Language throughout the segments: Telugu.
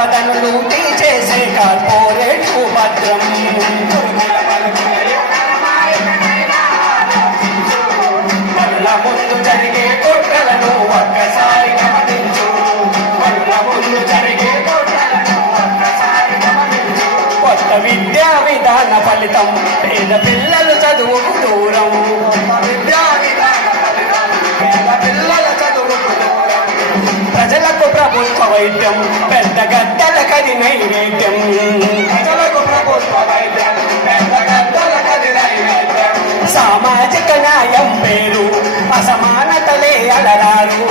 సంపదను లూటీ చేసే కార్పొరేట్ భద్రం. కళ్ళ ముందు జరిగే కుట్రలను ఒక్కసారి గమనించు. కళ్ళ ముందు జరిగే కుట్రలను ఒక్కసారి గమనించు. కొత్త విద్యా విధాన ఫలితం పేద పిల్లలు చదువుకు దూరం. విద్యా విధాన ఫలితం పేద పిల్లల చదువుకు దూరం. ప్రజలకు ప్రభుత్వ వైద్యం పెద్ద గద్దలకది నైవేద్యం. ప్రజలకు ప్రభుత్వ వైద్యం పెద్ద గద్దలకది నైవేద్యం. సామాజిక న్యాయం పేరు అసమానతలే అలరారు.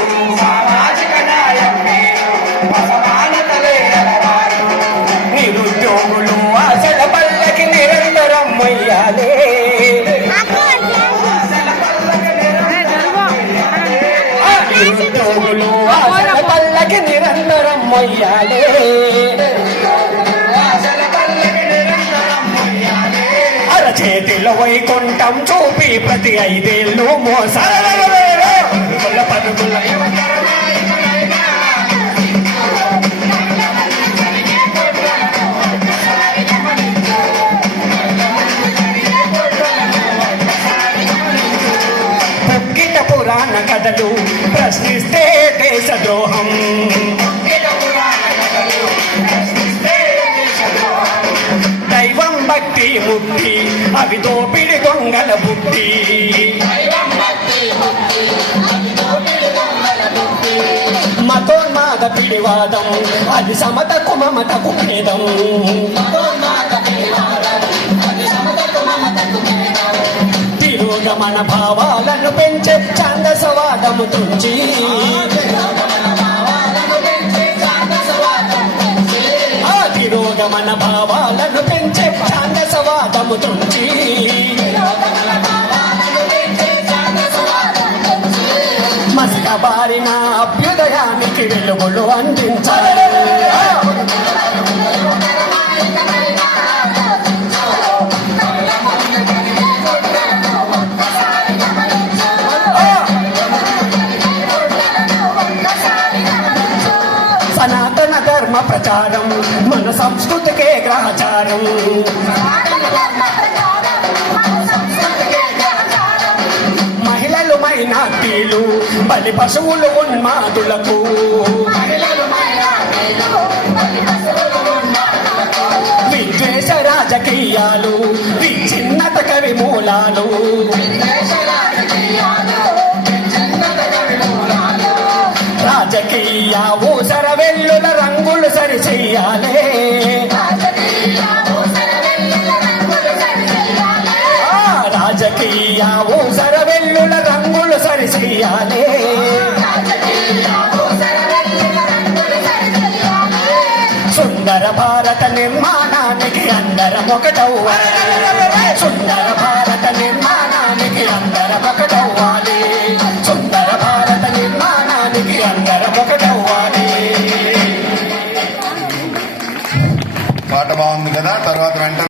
సామాజిక న్యాయం పేరు అసమానతలే అలరారు. నిరుద్యోగులు ఆశల పల్లకి నిరంతరం మొయ్యాలే. నిరుద్యోగులు ఆశల పల్లకి నిరంతరం మొయ్యాలే. అరచేతిలో వైకుంఠం చూపి ప్రతి 5 ఏళ్ళు మోసాల పరుగుల పుక్కిట పురాణ కథలు ప్రశ్నిస్తే దేశద్రోహం. దైవం భక్తి ముక్తి అవి దోపిడి దొంగల బుద్ధి. మతోన్మాద పిడివాదం అది సమతకు మమతకు భేదం. తిరోగమన భావాలను పెంచే ఛాందసవాదము తుంచి. తిరోగమన భావాలను పెంచే ఛాందసవాదము తుంచి. మసకబారిన అభ్యుదయానికి వెలుగులు అందించాలి. సనాతన ధర్మ ప్రచారం మన సంస్కృతికే గ్రహచారం. మహిళలు మైనార్టీలు బలి పశువులు ఉన్మాదులకు. విద్వేష రాజకీయాలు విచ్ఛిన్నత కవి మూలాలు. రాజకీయ ఊసర వెల్లుల రంగులు సరి చెయ్యాలే. రాజకీయ ఊసర వెల్లుల రంగులు సరి చెయ్యాలే. సుందర భారత నిర్మాణానికి అందరం ఒకటవ్వాలి. సుందర భారత నిర్మాణానికి అందరం ఒకటవ్వాలి. సుందర భారత నిర్మాణానికి అందరం ఒకటవ్వాలి. పాట బాగుంది కదా. తర్వాత వెంటనే